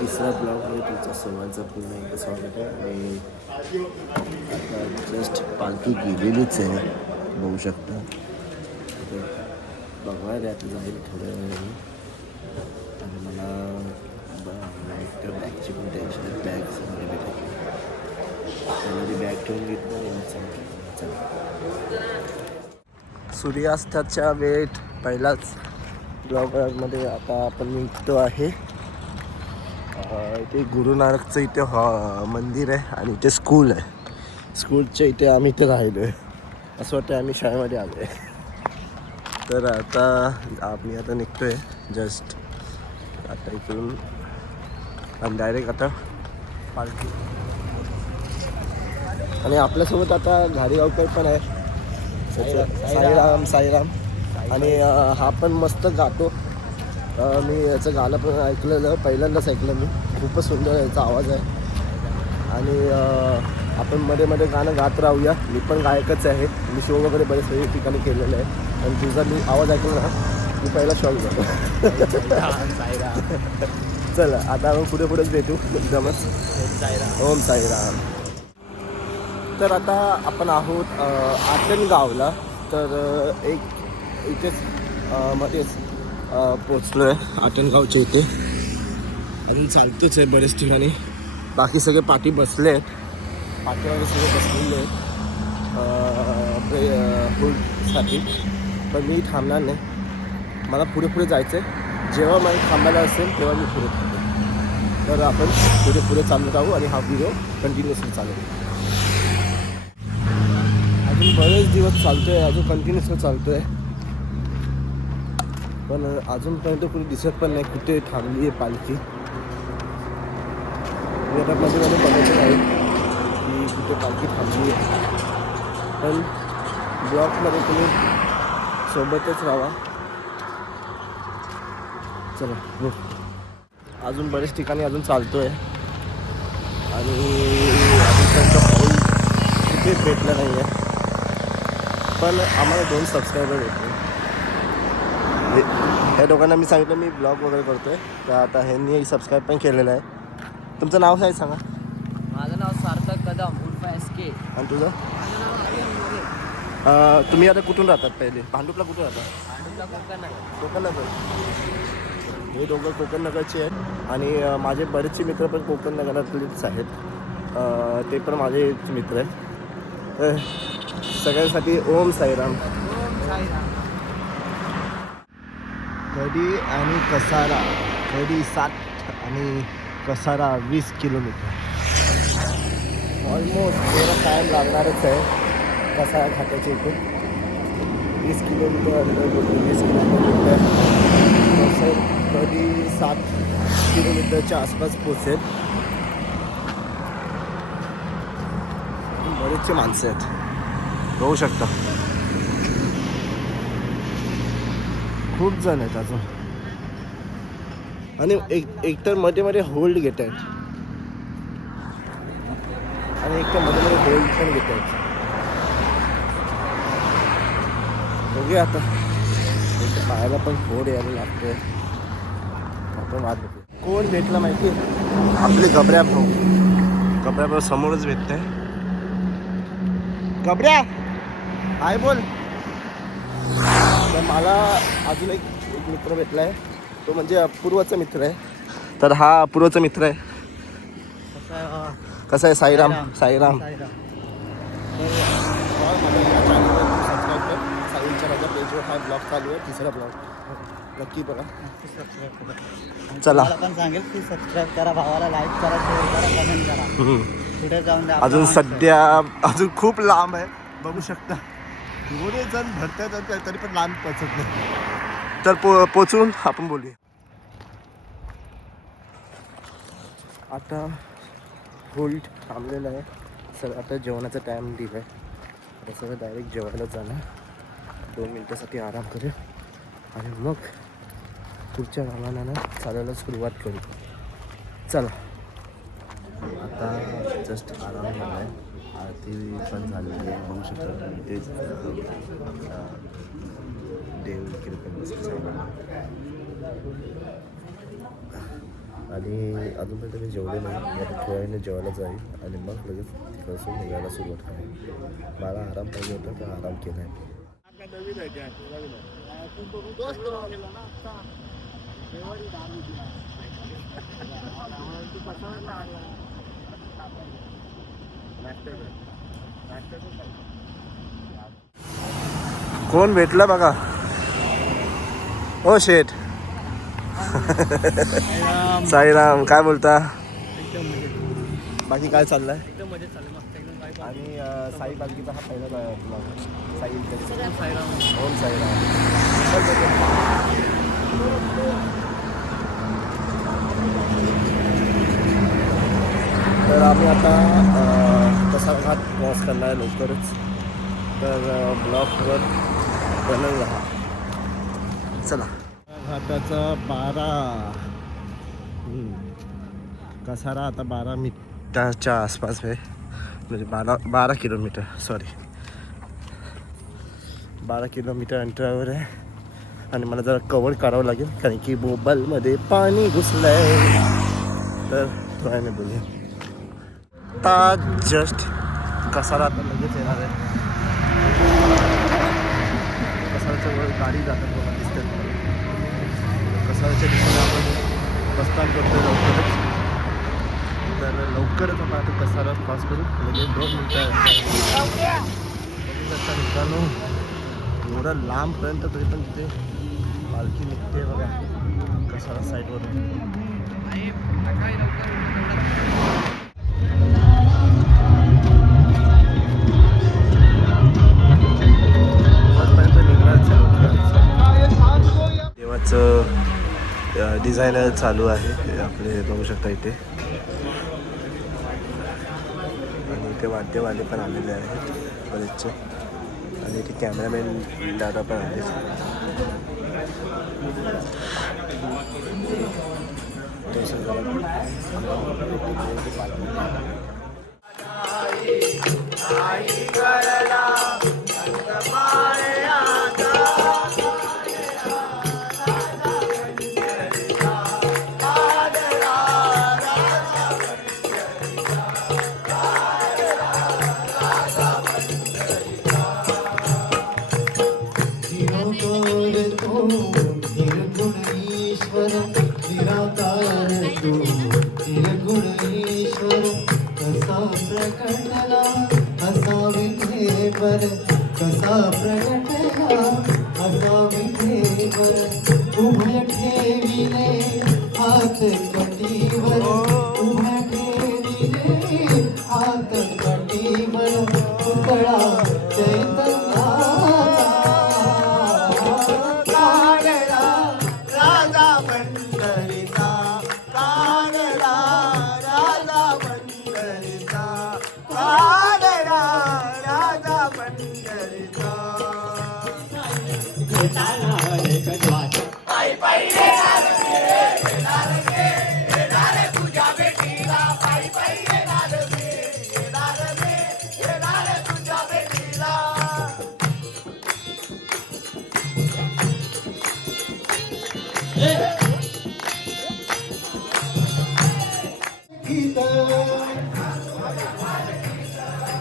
तिसऱ्या ब्लॉगमध्ये तुमचं सर्वांचं पुन्हा एकदा स्वागत आहे. आणि आता जस्ट पालखी गेलेलीच आहे, बघू शकता. बघायला आता जाईल थोड्या वेळाने. आणि मला एक तर बॅगची पण टेन्शन आहे. बॅग मध्ये भेटायची, त्यामध्ये बॅग ठेवून घेतलं. सूर्यास्ताच्या वेळेत पहिलाच ब्लॉगमध्ये आता आपण निघतो आहे. इथे गुरु नानकचं इथे मंदिर आहे आणि इथे स्कूल आहे. स्कूलच्या इथे आम्ही इथे राहिलो आहे, असं वाटतं आम्ही शाळेमध्ये आलो आहे. तर आता आम्ही आता निघतो आहे जस्ट आता इकडून. आणि डायरेक्ट आता पालखी. आणि आपल्यासोबत आता घारीगावकर पण आहे, साईराम. आणि हा पण मस्त गातो. मी याचं गाणं पण ऐकलेलं, पहिल्यांदाच ऐकलं मी. खूपच सुंदर याचा आवाज आहे. आणि आपण मध्ये मध्ये गाणं गात राहूया. मी पण गायकच आहे, मी शो वगैरे बरेच ठिकाणी केलेलं आहे. आणि तुझा मी आवाज ऐकला ना, मी पहिला शॉक झालो. चला आता आपण पुढे पुढेच भेटू एकदमच. ओम साईराम. तर आता आपण आहोत आटणगावला. तर एक इथेच मध्येच पोचलो आहे आटणगावच्या इथे. अजून चालतोच आहे बरेच ठिकाणी. बाकी सगळे पाठी बसले आहेत, पाठीमागे सगळे बसलेले आहेत फूडसाठी. पण मी थांबणार नाही, मला पुढे पुढे जायचं आहे. जेव्हा मला थांबायला असेल तेव्हा मी पुढे थांबेन. तर आपण पुढे पुढे चालत राहू आणि हा व्हिडिओ कंटिन्युअसली चालेल. अजून बरेच दिवस चालतो आहे, अजून कंटिन्युअसली चालतो आहे. पण अजूनपर्यंत कुठे दिसत पण नाही कुठे थांबली आहे पालखी. मी आता मध्ये मध्ये बघायचं आहे की कुठे पालखी थांबली आहे. पण ब्लॉगमध्ये तुम्ही सोबतच राहा. चला हो. अजून बरेच ठिकाणी अजून चालतो आहे आणि अजूनपर्यंत हॉल कुठे भेटलं नाही आहे. पण आम्हाला 2 सबस्क्रायबर भेटले. ह्या दोघांना मी सांगितलं मी ब्लॉग वगैरे करतो आहे, तर आता ह्यांनी सबस्क्राईब पण केलेलं आहे. तुमचं नाव काय सांगा? माझं नाव सार्थक कदम उर्फ SK. आणि तुझं? माझं नाव आर्यन मोरे. तुम्ही आता कुठून राहतात? पहिले भांडूपला कुठून राहतात? भांडुपला कोकणनगर. कोकणनगर. हे दोघं कोकणनगरचे आहेत. आणि माझे बरेचसे मित्र पण कोकणनगरातलेच आहेत. ते पण माझे मित्र आहेत. तर सगळ्यांसाठी ओम साईराम. ओम साईराम. कडी आणि कसारा. कडी 7 आणि कसारा 20 किलोमीटर. ऑलमोस्ट थोडा टाईम लागणारच आहे कसारा घाटाच्या इथे. 20 किलोमीटर 20 किलोमीटर असेल. कधी 7 किलोमीटरच्या आसपास पोचेल. बरेचसे माणसं आहेत, बघू शकता. खूप जण आहेत अजून. आणि एकतर मध्ये मध्ये होल्ड घेत आहेत आणि एकतर मध्ये मध्ये होल्ड पण घेत आहेत. बघूया आता. एक पाहायला पण फोड यायला लागतोय. आपण वाट बघू कोण भेटला माहिती आहे? आपले गबऱ्या भाऊ. गबऱ्या भाऊ समोरच भेटतंय. गबऱ्या हाय बोल. तर मला अजून एक मित्र भेटला आहे, तो म्हणजे अपूर्वाचा मित्र आहे. तर हा अपूर्वाचा मित्र आहे. कसा आहे? साईराम. साईराम. साईंच्या माझ्या पेजवर हा ब्लॉग चालू आहे, 3रा ब्लॉग. नक्की बघा. चला पण सांगेल की सबस्क्राईब करा, भावाला लाईक करा, शेअर करा, कमेंट करा. पुढे जाऊन द्या. अजून सध्या अजून खूप लांब आहे, बघू शकता. एवढे जण भरतात तरी पण लांब पोचत नाही. तर पोचून आपण बोलूया. आता होल्ड थांबलेलं आहे सर. आता जेवणाचा टाईम दिला आहे, आता सगळं डायरेक्ट जेवायला जाणार. 2 मिनटासाठी आराम करेल आणि मग पुढच्या रामानानं चालायला सुरुवात करू. चला. आता जस्ट आराम झाला आहे, आरती पण झालेली आहे, बघू शकता. तेच देव कृपा आणि अजूनपर्यंत मी जेवले नाही. आता थोड्या वेळाने जेवायला जाईल आणि मग लगेच तिकडसून निघायला सुरुवात करेल. मला आराम पाहिजे होता तर आराम केला आहे. कोण भेटला बघा. ओ शेठ. साईराम, काय बोलता? बाकी काय चाललंय? आणि साई बालकीचा हा पहिला ब्लॉग. साई ओम साईराम. तर आम्ही आता कसारघाट क्रॉस करणार आहे लवकरच. तर ब्लॉकवर बनवून राहा. चला. घाटाचा 12 कसारा आता 12 मिनिटाच्या आसपास आहे. म्हणजे 12 किलोमीटर, सॉरी 12 किलोमीटर अंतरावर आहे. आणि मला जरा कवर करावं लागेल कारण की बोबलमध्ये पाणी घुसलं आहे. तर थोड्याने बोलूया. आता जस्ट कसारा आता लगेच येणार आहे. कसाराच्या वर गाडी जातात मला दिसतात. कसाराच्या दिशेने आपण प्रस्थान करतो लवकरच. तर लवकरच आपण आता कसारा क्रॉस करू. लगेच 2 मिनिटं मित्रांनो. एवढं लांबपर्यंत तरी पण तिथे पालखी निघते बघा कसारा साईडवरून. देवाचं डिझायनर चालू आहे आपले बघू शकता इथे. आणि इथे वाद्यवाले पण आलेले आहेत बरेचसे. आणि इथे कॅमेरामॅन दादा पण आहेत. कसा प्रगटला असा विठेवर उभ्या ठेविले हात कटीवर. उभ्या ठेविले हात कटीवर पुतळा चैतन्याचा. काढला राजा पंढरीचा, काढला राजा पंढरीचा, काढला राजा पंढरीचा. पायी पायी येणार तुझ्या भेटीला. पायी पायी येणार तुझ्या भेटीला. गीत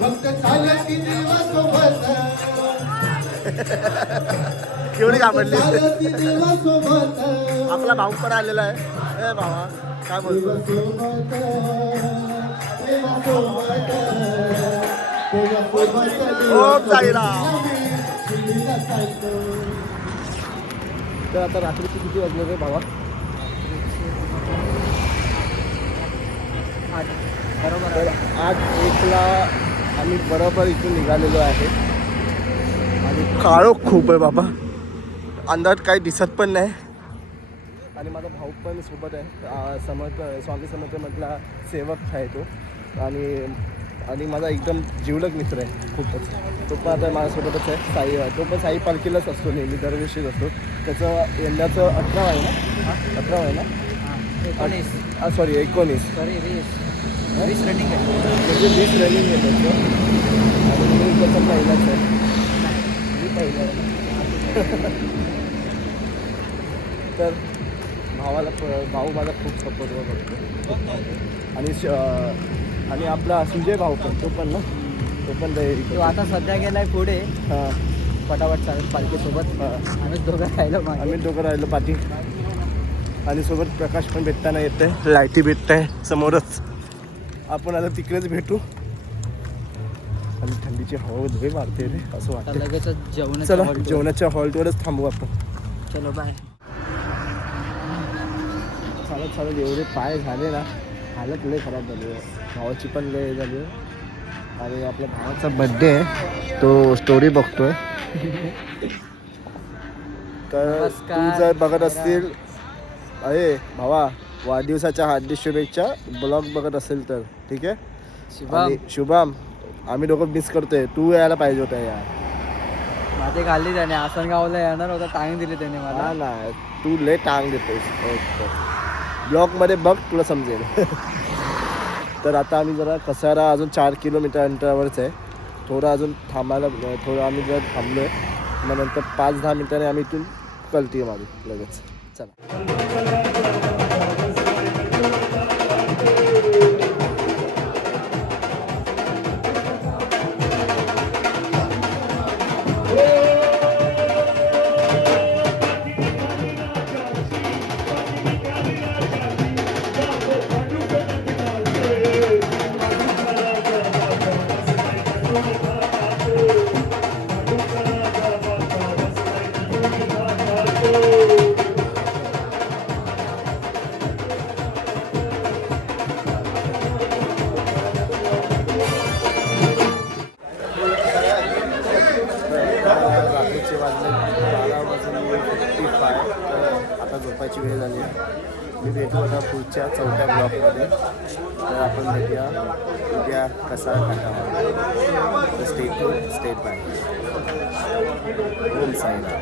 फक्त चालती देवासोबत. केवढी घाबरली. चालती देवासोबत. आपला भाऊ पण आलेला आहे. ए भावा काय बोलतो? ओम साईराम. तर आता रात्रीची किती वाजले रे भावा? तर 8:01ला आम्ही बरोबर इथून निघालेलो आहे. आणि काळोख खूप आहे बाबा. अंधारात काही दिसत पण नाही. आणि माझा भाऊ पण सोबत आहे. समर्थ स्वामी समर्थमधला सेवक आहे तो. आणि माझा एकदम जिवलग मित्र आहे खूपच. तो पण आता माझ्यासोबतच आहे. साई तो पण साई पालखीलाच असतो नेहमी, दरवर्षीच असतो. त्याचं यंदाचं 18 आहे ना? 18 आहे ना? 19 सॉरी 19 सॉरी 20 रनिंग आहे. म्हणजे 20 रनिंग आहे त्याचं. आणि मी त्याचा पहिलाच आहे. मी पहिला आहे. तर भाऊ माझा खूप सपोर्ट करतो आणि आपला सुजय भाऊ पण तो पण तयारी तो आता सध्या गेलाय पुढे हां फटाफट चालेल पालखीसोबत आम्ही दोघं राहिलो पाठी आणि सोबत प्रकाश पण भेटताना येते लाईटी भेटत आहे समोरच. आपण आता तिकडेच भेटू. आणि थंडीची हवा धुवे मारते रे असं वाटतं. लगेच चला जेवणाच्या हॉल्टवरच थांबू आपण. चलो बाय. चालत एवढे पाय झाले ना हालत लय खराब झाली आहे. भावाची पण लय झाली आहे. आणि आपल्या भावाचा बड्डे आहे तो स्टोरी बघतोय. तर तू जर बघत असतील अरे भावा वाढदिवसाच्या हार्दिक शुभेच्छा. ब्लॉग बघत असेल तर ठीक आहे. शुभम आम्ही दोघं मिस करतोय. तू यायला पाहिजे होता यार. माझे खाल्ली त्याने आसनगावला येणार होता टाइम दिली त्याने मला. नाही तू लय टांग देतोस. ब्लॉगमध्ये बघ तुला समजेल. तर आता आम्ही जरा कसारा अजून 4 किलोमीटर अंतरावरच आहे. थोडं अजून थोडं आम्ही जर थांबलो आहे मग नंतर 5-10 मिनिटांनी आम्ही इथून कळती मारू लगेच. चला रात्रीचे वाजले 12:55. तर आता झोपायची वेळ झाली आहे. मी भेटू आता पुढच्या 4थ्या ब्लॉकमध्ये. तर आपण भेटूया उद्या कसा घाटावर. State by. ओम साईराम.